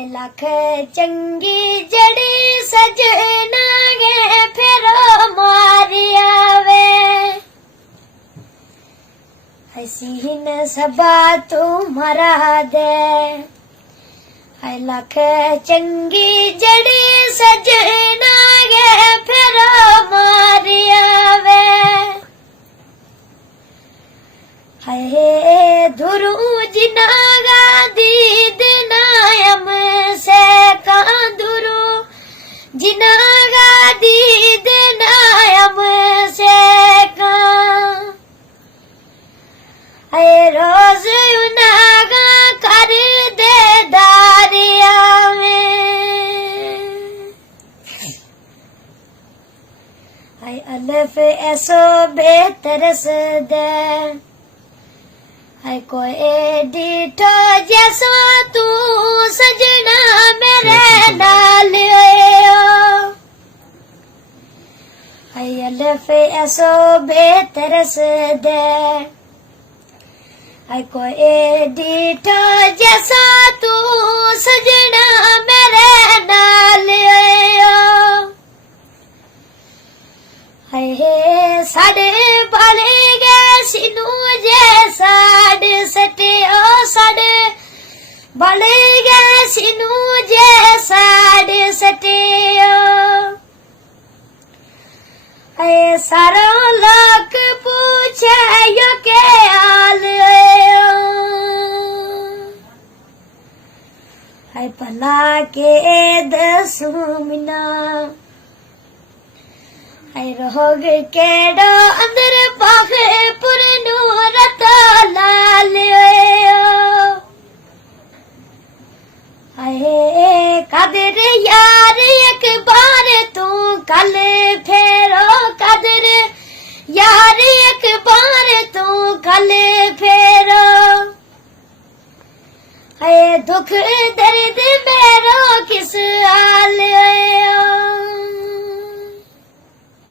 लख चंगी जड़ी सजना गे फिर मारी आवे हसीन सबा तुम्हारा दे लख चंगी जड़ी सजना गे फिर मारी आवे है धुरु जिनागा दीद नायम से कांदुरु जिनागा दीद नायम से का रोज उनागा कर दे दारिया में अल्फ ऐसो बेतरस दे है कोई डीठो जैसो तू सजना मेरे नाल है अल्फ ऐसो बेतरस दे है कोई डीठो जैसो तू सजना मेरे नाल है साढ़े बाले गए सिनू जे साढ़े सटे ओ साढ़े बाले गए सिनू जे साढ़े सटे है सारा लोग पूछे यो के हाल है भला के दसूं मिना रोग केड़ो अंदर पाखे पुरनु रता लाल आए कदर यार एक बार तू कल फेरो कदर यार एक बार तू कल फेरो आए दुख दर्द मेरो किस हाल